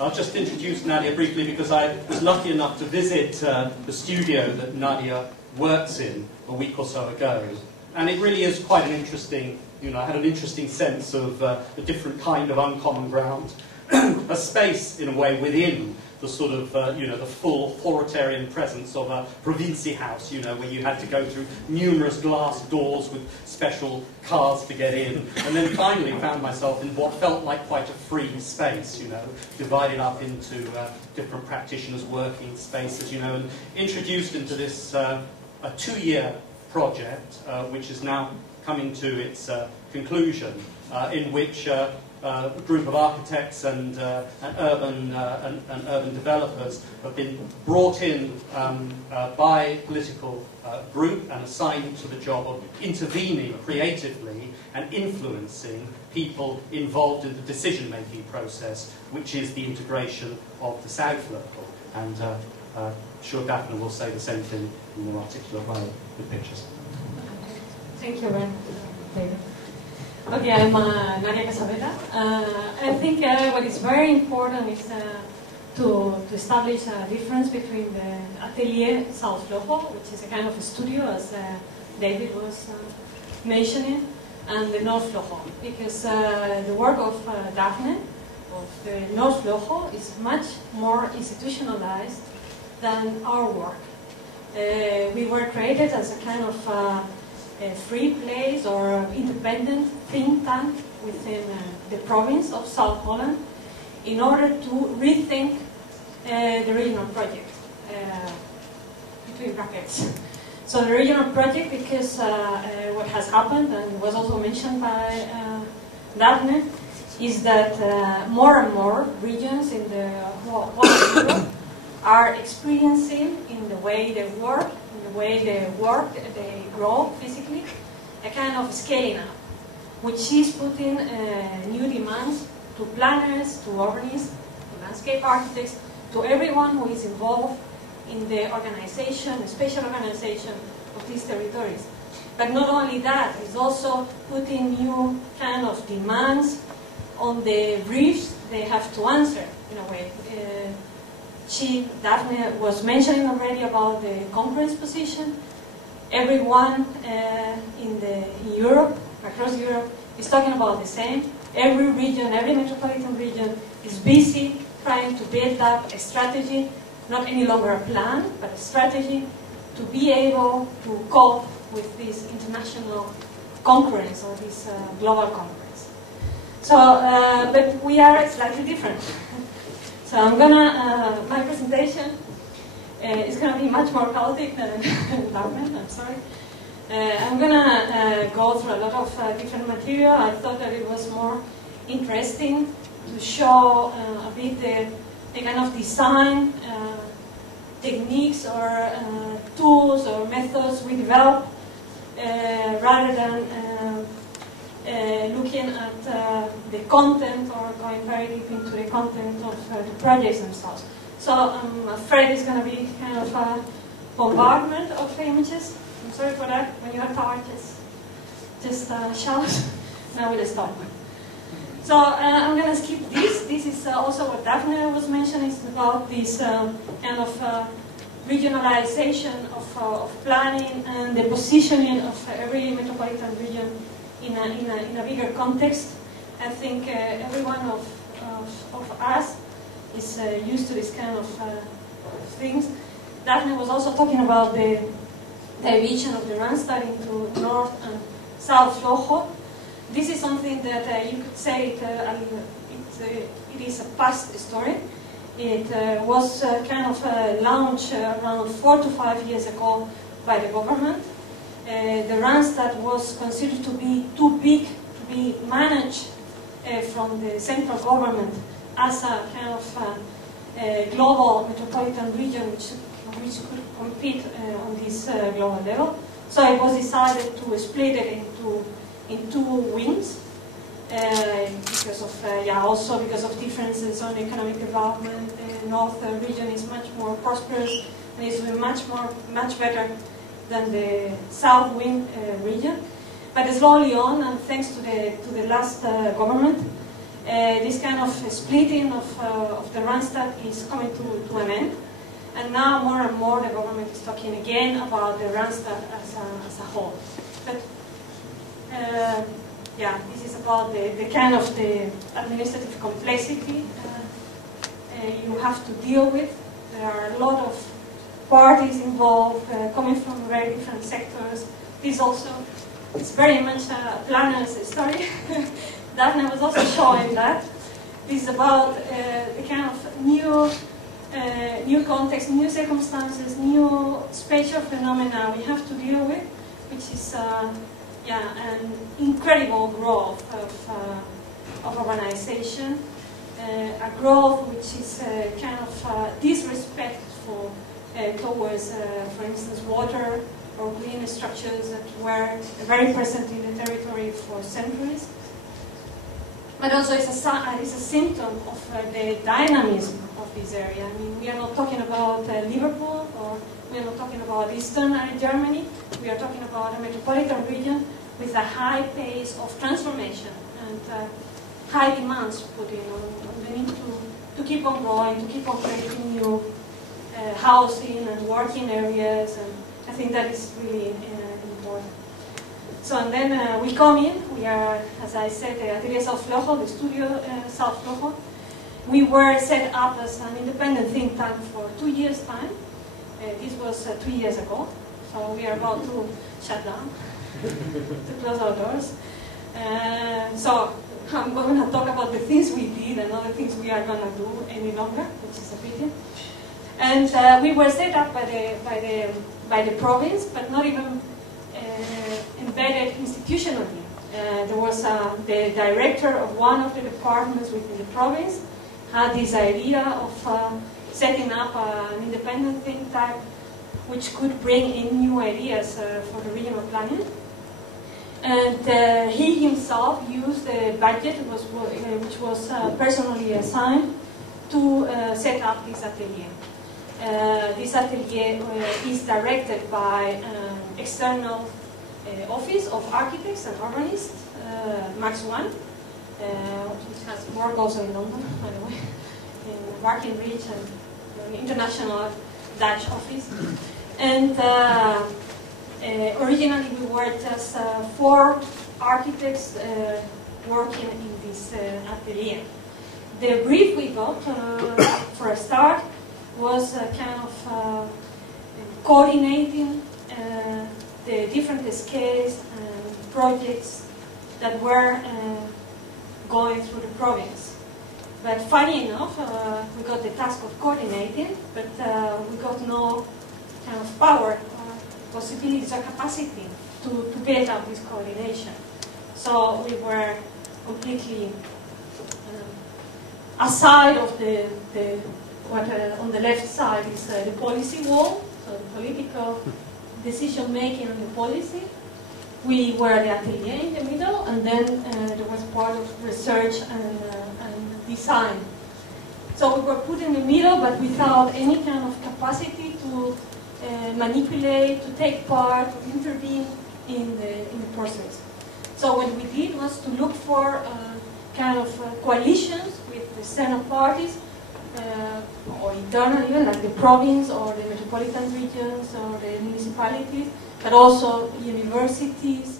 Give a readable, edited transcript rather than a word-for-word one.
I'll just introduce Nadia briefly because I was lucky enough to visit the studio that Nadia works in a week or so ago. And it really is quite an interesting, I had an interesting sense of a different kind of uncommon ground. A space, in a way, within the sort of, the full authoritarian presence of a provincie house, where you had to go through numerous glass doors with special cars to get in. And then finally found myself in what felt like quite a free space, divided up into different practitioners' working spaces, and introduced into this a 2-year project, which is now coming to its conclusion, in which a group of architects and urban developers have been brought in by a political group and assigned to the job of intervening creatively and influencing people involved in the decision-making process, which is the integration of the Zuidvleugel. And I'm sure Daphne will say the same thing in a more articulate way with pictures. Thank you very much, David. Okay, I'm Nadia Casabella. I think what is very important is to establish a difference between the Atelier Zuidvleugel, which is a kind of a studio, as David was mentioning, and the Noordvleugel, because the work of Daphne, of the Noordvleugel, is much more institutionalized than our work. We were created as a kind of a free place or independent think tank within the province of South Holland in order to rethink the regional project, between brackets. So the regional project, because what has happened and was also mentioned by Daphne, is that more and more regions in the whole of Europe are experiencing, in the way they work, the way they grow physically, a kind of scaling up, which is putting new demands to planners, to urbanists, to landscape architects, to everyone who is involved in the organization, the spatial organization of these territories. But not only that, it's also putting new kind of demands on the briefs they have to answer, in a way. Daphne was mentioning already about the conference position. Everyone in Europe, across Europe, is talking about the same. Every region, every metropolitan region is busy trying to build up a strategy, not any longer a plan, but a strategy to be able to cope with this international conference or this global conference. So, but we are slightly different. So I'm gonna, my presentation is gonna be much more chaotic than Daphne, I'm sorry. I'm gonna go through a lot of different material. I thought that it was more interesting to show a bit the kind of design techniques or tools or methods we develop rather than looking at the content or going very deep into the content of the projects themselves. So I'm afraid it's going to be kind of a bombardment of images. I'm sorry for that. When you are tired, just shout. Now we'll start. So I'm going to skip this. This is also what Daphne was mentioning. It's about this kind of regionalization of planning and the positioning of every metropolitan region in a bigger context. I think every one of us is used to this kind of things. Daphne was also talking about the division of the Randstad into North and South Vleugel. This is something that you could say it is a past story. It was kind of launched around 4 to 5 years ago by the government. The Randstad was considered to be too big to be managed from the central government as a kind of global metropolitan region which could compete on this global level. So it was decided to split it in two wings because of also because of differences on economic development. The north region is much more prosperous and is doing much better than the south region. But slowly on, and thanks to the last government, this kind of splitting of the Randstad is coming to an end. And now more and more the government is talking again about the Randstad as a whole. But yeah, this is about the kind of the administrative complexity you have to deal with. There are a lot of parties involved, coming from very different sectors. This also is very much a planner's story. Daphne was also showing that. This is about the kind of new context, new circumstances, new spatial phenomena we have to deal with, which is yeah, an incredible growth of urbanization, a growth which is kind of disrespectful towards, for instance, water or green structures that were very present in the territory for centuries. But also it's a symptom of the dynamism of this area. I mean, we are not talking about Liverpool, or we are not talking about Eastern Germany. We are talking about a metropolitan region with a high pace of transformation and high demands put in on the need to keep on growing, to keep on creating new housing and working areas, and I think that is really important. So, and then we come in, we are, as I said, the Atelier Zuidvleugel, the studio Zuidvleugel. We were set up as an independent think tank for 2 years' time. This was 2 years ago, so we are about to shut down, to close our doors. So I'm going to talk about the things we did and other things we are going to do any longer, which is a pity. And we were set up by the province, but not even embedded institutionally. There was the director of one of the departments within the province had this idea of setting up an independent think tank which could bring in new ideas for the regional planning. And he himself used the budget which was personally assigned to set up this atelier. This atelier is directed by external office of architects and urbanists, Max One, which has work also in London, by the way, in Barking-Ridge, and an international Dutch office. And originally we were just 4 architects working in this atelier. The brief we got for a start was kind of coordinating the different scales and projects that were going through the province. But funny enough, we got the task of coordinating, but we got no kind of power or possibilities or capacity to build up this coordination. So we were completely aside of what on the left side is the policy wall, so the political decision making on the policy. We were the atelier in the middle, and then there was part of research and design. So we were put in the middle, but without any kind of capacity to manipulate, to take part, to intervene in the process. So what we did was to look for kind of coalitions with external parties, or internal even, like the province or the metropolitan regions or the municipalities, but also universities,